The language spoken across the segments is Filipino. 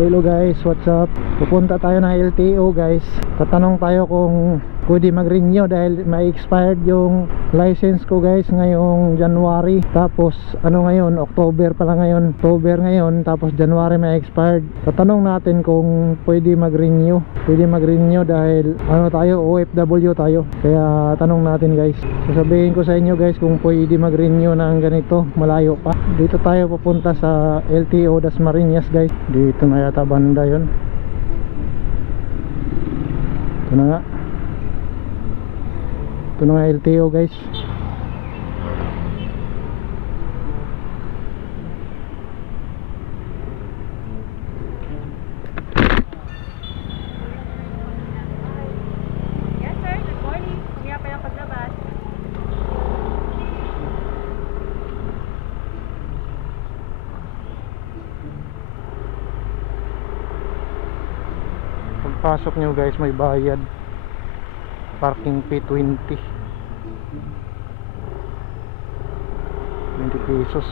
Hello guys, what's up? Pupunta tayo ng LTO guys. Tatanong tayo kung pwede mag-renew dahil may expired yung license ko guys ngayong January. Tapos ano ngayon, October pala ngayon. October ngayon, tapos January may expired. Tatanong natin kung pwede mag-renew. Pwede mag-renew dahil ano tayo, OFW tayo. Kaya tanong natin guys. Sasabihin ko sa inyo guys kung pwede mag-renew ng ganito, malayo pa. Dito tayo pupunta sa LTO Dasmariñas guys. Dito na yata banda yun. Ito na nga. Ito na nga LTO guys. Yes sir, good morning. Kumaya pa yung paglabas. Pagpasok nyo guys may bayad. Parking fee 20 pesos.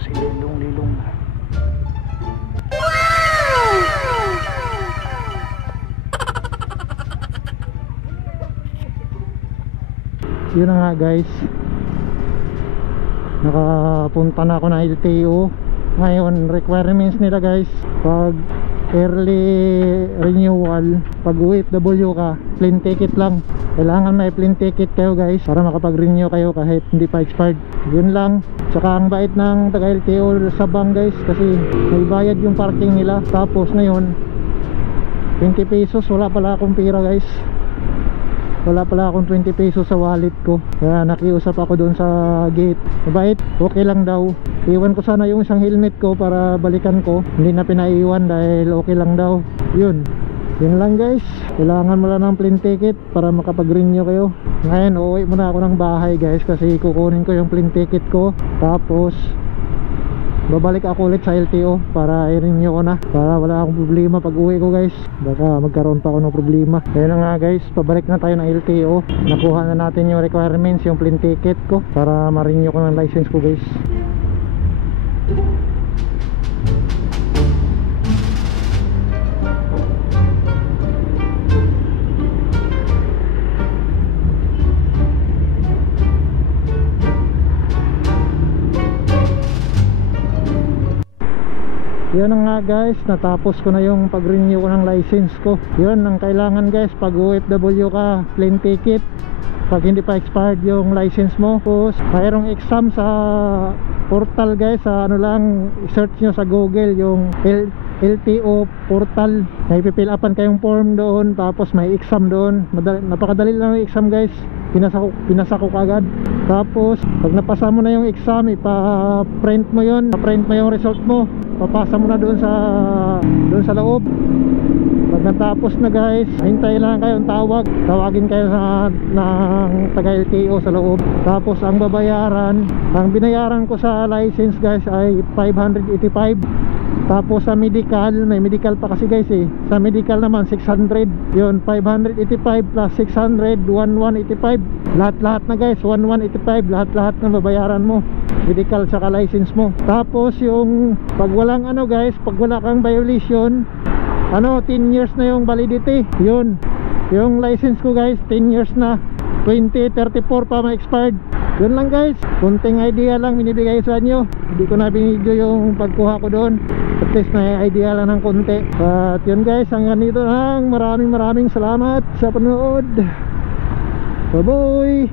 Si lilong-lilong na. Yun na nga guys, nakapunta na ako na LTO. Ngayon requirements nila guys, pag early renewal, pag OFW ka, plane ticket lang. Kailangan may plane ticket kayo guys para makapag-renew kayo kahit hindi pa expired. Yun lang. Tsaka ang bait ng taga LTO sa bank guys, kasi may bayad yung parking nila. Tapos ngayon 20 pesos, wala pala akong pera guys. Wala pala akong 20 pesos sa wallet ko. Kaya nakiusap ako doon sa gate. Mabait, okay lang daw. Iwan ko sana yung isang helmet ko para balikan ko. Hindi na pinaiwan dahil okay lang daw. Yun lang guys. Kailangan mo lang ng plane ticket para makapag-renew kayo. Ngayon uuwi muna ako ng bahay guys, kasi kukunin ko yung plane ticket ko. Tapos babalik ako ulit sa LTO para i-renew ko na, para wala akong problema pag uwi ko guys. Baka magkaroon pa ako ng problema. Kaya na nga guys, pabalik na tayo ng LTO. Nakuha na natin yung requirements, yung plane ticket ko para ma-renew ko ng license ko guys. Yun na nga guys, natapos ko na yung pag-renew ko ng license ko. Yun ang kailangan guys pag OFW ka, plane ticket. Pag hindi pa expired yung license mo. Tapos mayroong exam sa portal guys, sa ano lang, search nyo sa Google yung LTO portal. May pipill upan kayong form doon, tapos may exam doon. Napakadali lang yung exam guys. Pinasa ko kagad. Tapos pag napasa mo na yung exam, ipa-print mo yun, print mo yung result mo, papasa mo na doon sa loob. Pag natapos na guys, hintay lang kayong tawagin kayo ng taga LTO sa loob. Tapos ang binayaran ko sa license guys ay 585. Tapos sa medical, may medical pa kasi guys eh. Sa medical naman 600. Yun, 585 plus 600, 1185. Lahat na guys, 1185. Lahat na babayaran mo, medical saka license mo. Tapos yung pag walang ano guys, pag wala kang violation, 10 years na yung validity. Yun, yung license ko guys 10 years na, 2034 pa ma-expired. Yun lang guys, kunting idea lang binibigay sa inyo. Hindi ko na binidyo yung pagkuha ko doon. At least may idea lang ng konti. At yun guys, hanggang dito lang. Maraming salamat sa panood. Bye bye.